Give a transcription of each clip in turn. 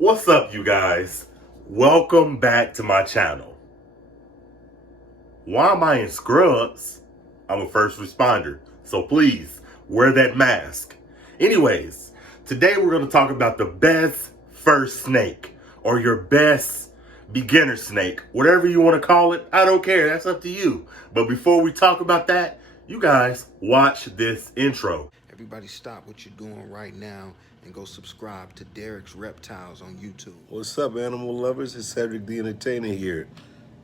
What's up, you guys? Welcome back to my channel. Why am I in scrubs? I'm a first responder, so please wear that mask. Anyways, today we're going to talk about the best first snake, or your best beginner snake, whatever you want to call it. I don't care, that's up to you. But before we talk about that, you guys watch this intro. Everybody stop what you're doing right now and go subscribe to Derek's Reptiles on YouTube. What's up, animal lovers? It's Cedric the Entertainer here,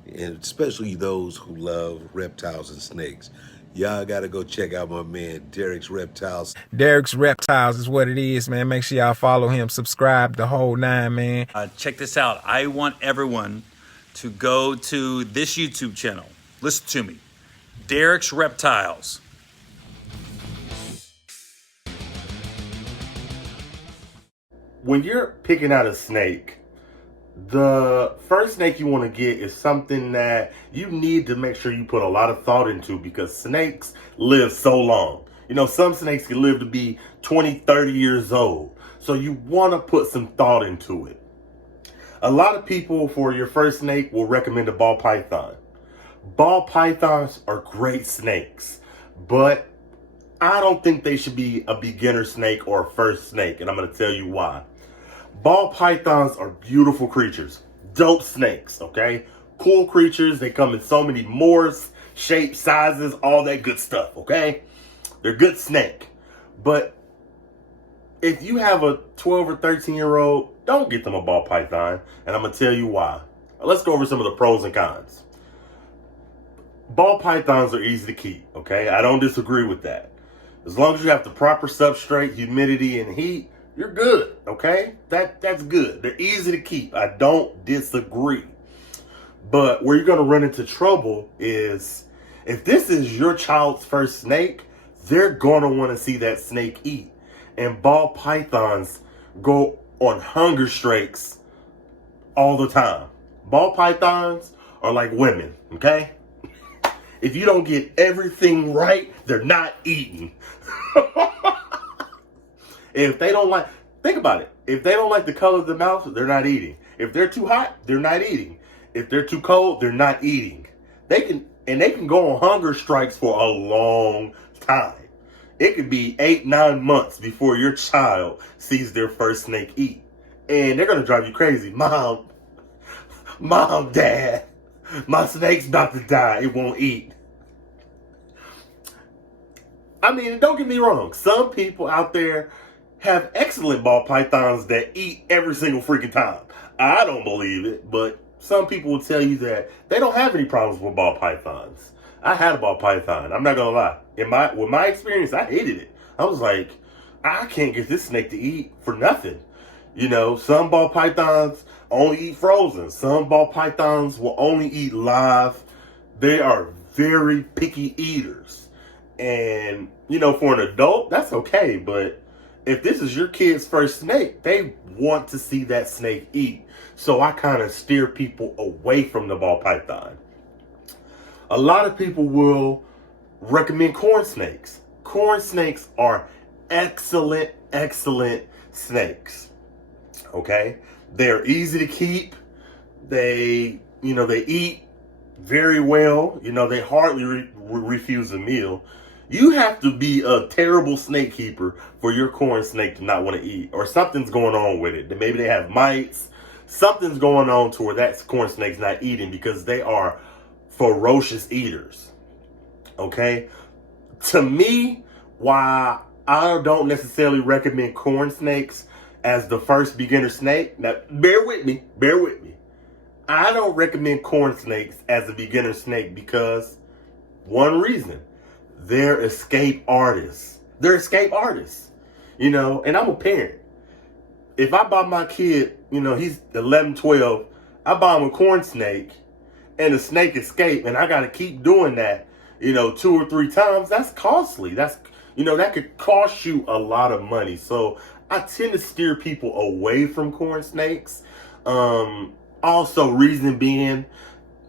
and especially those who love reptiles and snakes. Y'all gotta go check out my man Derek's Reptiles. Derek's Reptiles is what it is, man. Make sure y'all follow him, subscribe, the whole nine, man. Check this out. I want everyone to go to this YouTube channel. Listen to me. Derek's Reptiles. When you're picking out a snake, the first snake you want to get is something that you need to make sure you put a lot of thought into, because snakes live so long. You know, some snakes can live to be 20, 30 years old. So you want to put some thought into it. A lot of people, for your first snake, will recommend a ball python. Ball pythons are great snakes, but I don't think they should be a beginner snake or a first snake, and I'm going to tell you why. Ball pythons are beautiful creatures, dope snakes, okay? Cool creatures. They come in so many morphs, shapes, sizes, all that good stuff, okay? They're good snake. But if you have a 12 or 13-year-old, don't get them a ball python, and I'm going to tell you why. Let's go over some of the pros and cons. Ball pythons are easy to keep, okay? I don't disagree with that. As long as you have the proper substrate, humidity, and heat, you're good, okay? That's good. They're easy to keep. I don't disagree. But where you're going to run into trouble is, if this is your child's first snake, they're going to want to see that snake eat. And ball pythons go on hunger strikes all the time. Ball pythons are like women, okay? If you don't get everything right, they're not eating. If they don't like, think about it. If they don't like the color of the mouth, they're not eating. If they're too hot, they're not eating. If they're too cold, they're not eating. They can go on hunger strikes for a long time. It could be 8-9 months before your child sees their first snake eat. And they're going to drive you crazy. Mom, Dad, my snake's about to die. It won't eat. I mean, don't get me wrong. Some people out there have excellent ball pythons that eat every single freaking time. I don't believe it, but some people will tell you that they don't have any problems with ball pythons. I had a ball python. I'm not gonna lie. With my experience, I hated it. I was like, I can't get this snake to eat for nothing. You know, some ball pythons only eat frozen. Some ball pythons will only eat live. They are very picky eaters. And, you know, for an adult, that's okay. But if this is your kid's first snake, they want to see that snake eat. So I kind of steer people away from the ball python. A lot of people will recommend corn snakes. Corn snakes are excellent snakes. Okay? They're easy to keep. They eat very well. You know, they hardly refuse a meal. You have to be a terrible snake keeper for your corn snake to not want to eat, or something's going on with it. Maybe they have mites. Something's going on to where that corn snake's not eating, because they are ferocious eaters. Okay? To me, why I don't necessarily recommend corn snakes as the first beginner snake. Now, bear with me. I don't recommend corn snakes as a beginner snake because one reason. They're escape artists. You know, and I'm a parent. If I buy my kid, you know, he's 11, 12, I buy him a corn snake and the snake escape, and I got to keep doing that, you know, 2 or 3 times, that's costly. That could cost you a lot of money. So I tend to steer people away from corn snakes. Also, reason being,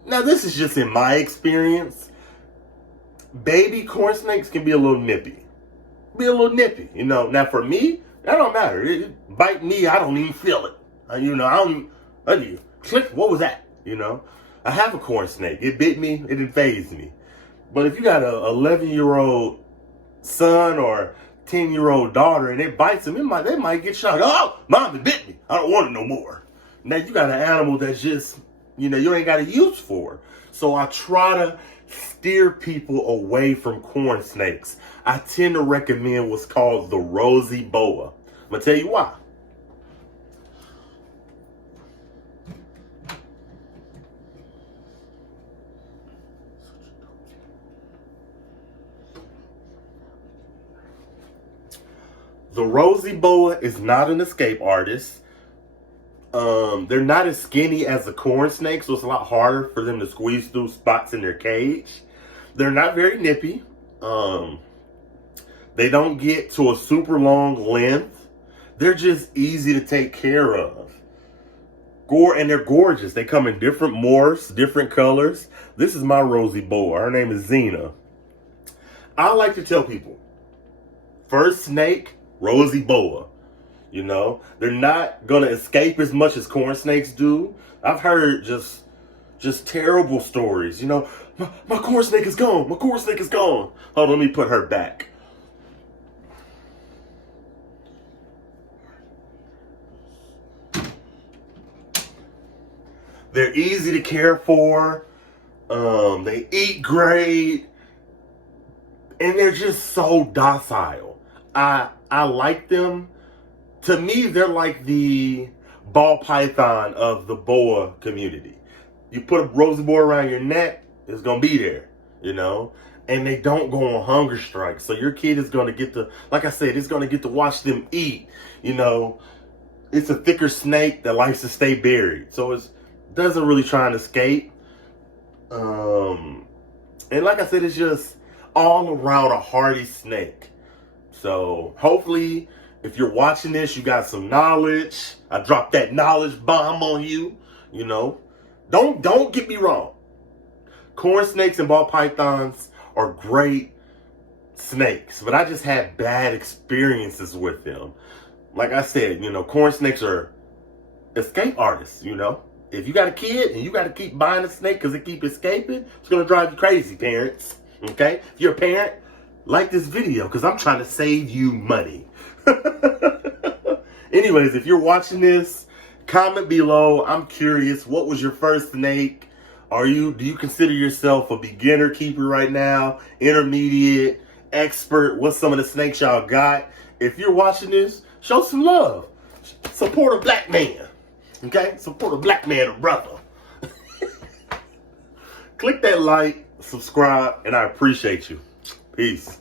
now this is just in my experience, baby corn snakes can be a little nippy. You know. Now for me, that don't matter. It bite me, I don't even feel it. You know, click, what was that? You know, I have a corn snake. It bit me. It didn't faze me. But if you got a 11-year-old son or 10-year-old daughter and it bites them, they might get shocked. Oh, mom, it bit me. I don't want it no more. Now you got an animal that's just, you know, you ain't got a use for. So I try to steer people away from corn snakes. I tend to recommend what's called the rosy boa. I'm gonna tell you why. The rosy boa is not an escape artist. They're not as skinny as the corn snake, so it's a lot harder for them to squeeze through spots in their cage. They're not very nippy. They don't get to a super long length. They're just easy to take care of. And they're gorgeous. They come in different morphs, different colors. This is my rosy boa. Her name is Xena. I like to tell people, first snake, rosy boa. You know, they're not gonna escape as much as corn snakes do. I've heard just terrible stories. You know, my corn snake is gone. My corn snake is gone. Hold on, let me put her back. They're easy to care for. They eat great, and they're just so docile. I like them. To me, they're like the ball python of the boa community. You put a rosy boa around your neck, it's gonna be there, you know? And they don't go on hunger strikes. So your kid is gonna get to, like I said, it's gonna get to watch them eat, you know? It's a thicker snake that likes to stay buried. So it doesn't really try and escape. And like I said, it's just all around a hardy snake. So hopefully, if you're watching this, you got some knowledge. I dropped that knowledge bomb on you. You know, don't get me wrong. Corn snakes and ball pythons are great snakes, but I just had bad experiences with them. Like I said, you know, corn snakes are escape artists. You know, if you got a kid and you got to keep buying a snake because it keep escaping, it's gonna drive you crazy, parents. Okay, if you're a parent, like this video because I'm trying to save you money. Anyways, if you're watching this, comment below. I'm curious, what was your first snake? Do you consider yourself a beginner keeper right now? Intermediate? Expert? What's some of the snakes y'all got? If you're watching this, show some love. Support a black man. Okay? Support a black man, a brother. Click that like, subscribe, and I appreciate you. Peace.